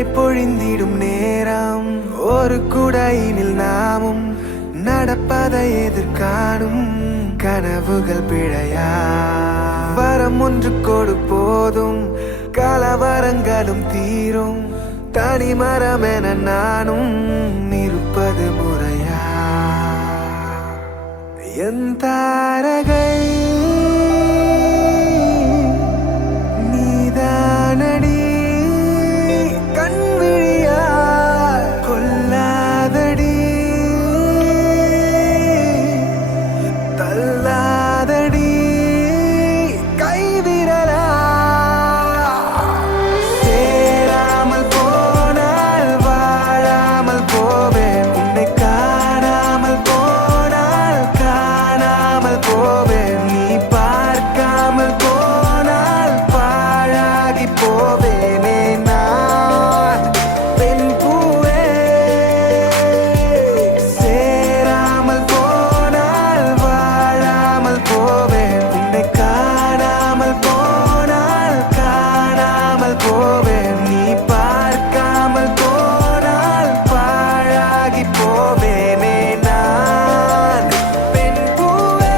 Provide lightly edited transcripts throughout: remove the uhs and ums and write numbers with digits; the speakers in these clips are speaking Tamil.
மழை பொழிந்திடும் நேரம் ஒரு குடையினில் நாமும் நடப்பதை எதிர்காணும் கனவுகள் பிழையா வரம் ஒன்று கொடு போதும் கலவரங்களும் தீரும் தனிமரம் என நானும் இருப்பது முறையா என் தாரகை நீதானடி கண்விழியா கொல்லாதடி தள்ளாதடி கைவிரலா சேராமல் போனால் வாழாமல் போவேன் உன்னை காணாமல் போனால் காணாமல் போவேன் நீ பார்க்காமல் போனால் பாழாகி போவேனே நான் பெண் பூவே சேராமல் போனால் வாழாமல் போவேன் உன்னை காணாமல் போனால் காணாமல் போவேன் நீ பார்க்காமல் போனால் பாழாகி போவேனே நான் பெண் பூவே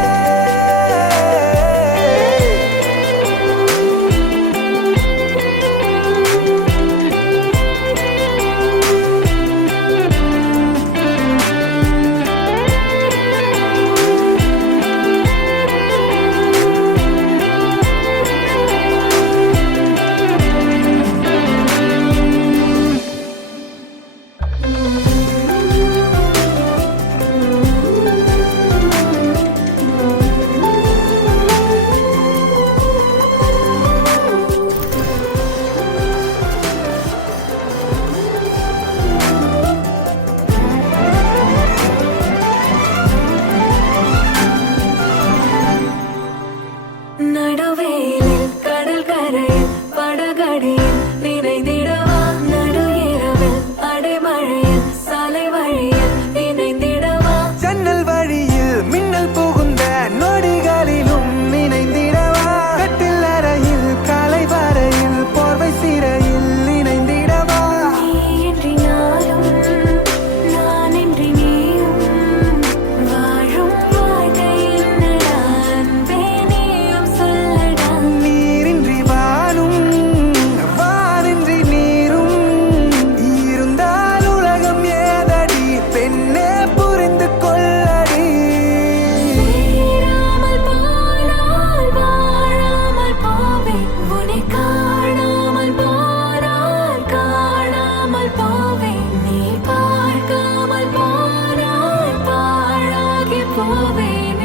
நடுவேலில் கடல் கரையில் படகடியில் நினைந்திடவா நடு இரவில் அடைமழையில் சாலை வழியில் நினைந்திடவா ஜன்னல் வழியில் மின்னல் புகுந்த நொடிகளிலும் இணைந்திடவா கட்டில் அறையில் காலை வரையில் போர்வை சிறையில் இணைந்திடவா நீயின்றி நாளும் நானின்றி நீயும் வாழும் வாழ்க்கை என்னடா அன்பே நீயும் சொல்லடா நீரின்றி வானும் வானின்றி நீரும் இருந்தால் உலகம் ஏதடி பெண்ணே புரிந்து கொள்ளடி சேராமல் போனால் வாழாமல் போவேன் உன்னை காணாமல் போனால் காணாமல் போவேன் நீ பார்க்காமல் போனால் பாழாகி போவேன்